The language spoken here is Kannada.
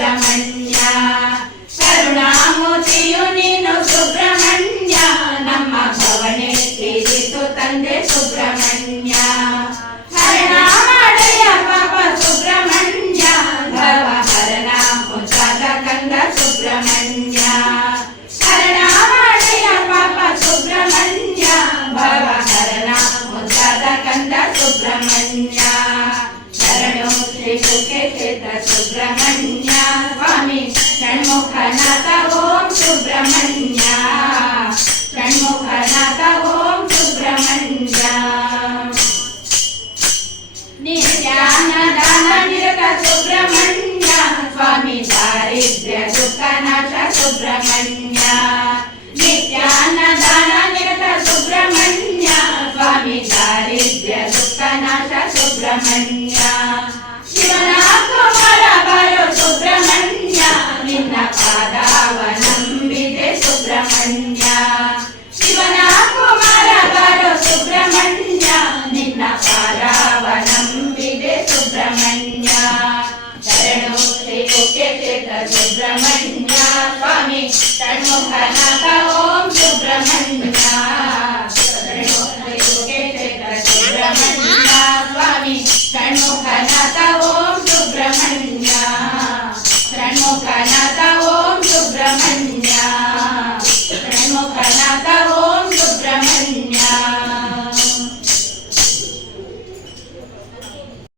ಸುಬ್ರಹ್ಮಣ್ಯ ಕರುಣಾಮೂರ್ತಿಯು ನೀನು ಸುಬ್ರಹ್ಮಣ್ಯ ನಮ್ಮ ಭವನೆ ತೀರಿಸು ತಂದೆ ಸುಬ್ರಹ್ಮಣ್ಯ ಹರಣ ಮಾಡಯ್ಯ ಪಾಪ ಸುಬ್ರಹ್ಮಣ್ಯ ಭವಹರಣ ಮುಂತಾದ ಕಂದ ಸುಬ್ರಹ್ಮಣ್ಯ ಹರಣ ಮಾಡಯ್ಯ ಪಾಪ ಸುಬ್ರಹ್ಮಣ್ಯ ಭವಹರಣ ಮುಂತಾದ ಕಂದ ಸುಬ್ರಹ್ಮಣ್ಯ ಶರಣು ಶ್ರೀ ಕುಕ್ಷೇತ್ರ ಸುಬ್ರಹ್ಮಣ್ಯ ಸ್ವಾಮಿ ಷಣ್ಮುಖನಾಥ ಓಂ ಸುಬ್ರಹ್ಮಣ್ಯ ಷಣ್ಮುಖನಾಥ ಓಂ ಸುಬ್ರಹ್ಮಣ್ಯ ನಿತ್ಯಾನದಾನ ನಿರತ ಸುಬ್ರಹ್ಮಣ್ಯ ಸ್ವಾಮಿ ದಾರಿದ್ರ್ಯ ದುಃಖ ನಾಶ ಸುಬ್ರಹ್ಮಣ್ಯ ನಿತ್ಯಾನದಾನ ನಿರತ ಸುಬ್ರಹ್ಮಣ್ಯ ಸ್ವಾಮಿ ದಾರಿದ್ರ್ಯ ದುಃಖ ನಾಶ ಸುಬ್ರಹ್ಮಣ್ಯ ಶಿವನ ಕುಮಾರ ಬಾರೋ ಸುಬ್ರಹ್ಮಣ್ಯ ನಿನ್ನ ಪಾದಾವ ನಂಬಿದೆ ಸುಬ್ರಹ್ಮಣ್ಯ ಶಿವನ ಕುಮಾರ ಬಾರೋ ಸುಬ್ರಹ್ಮಣ್ಯ ನಿನ್ನ ಪಾದಾವ ನಂಬಿದೆ ಸುಬ್ರಹ್ಮಣ್ಯ ಶರಣು ಶ್ರೀ ಕುಕ್ಷೇತ್ರ ಸುಬ್ರಹ್ಮಣ್ಯ ಸ್ವಾಮಿ ಷಣ್ಮುಖನಾಥ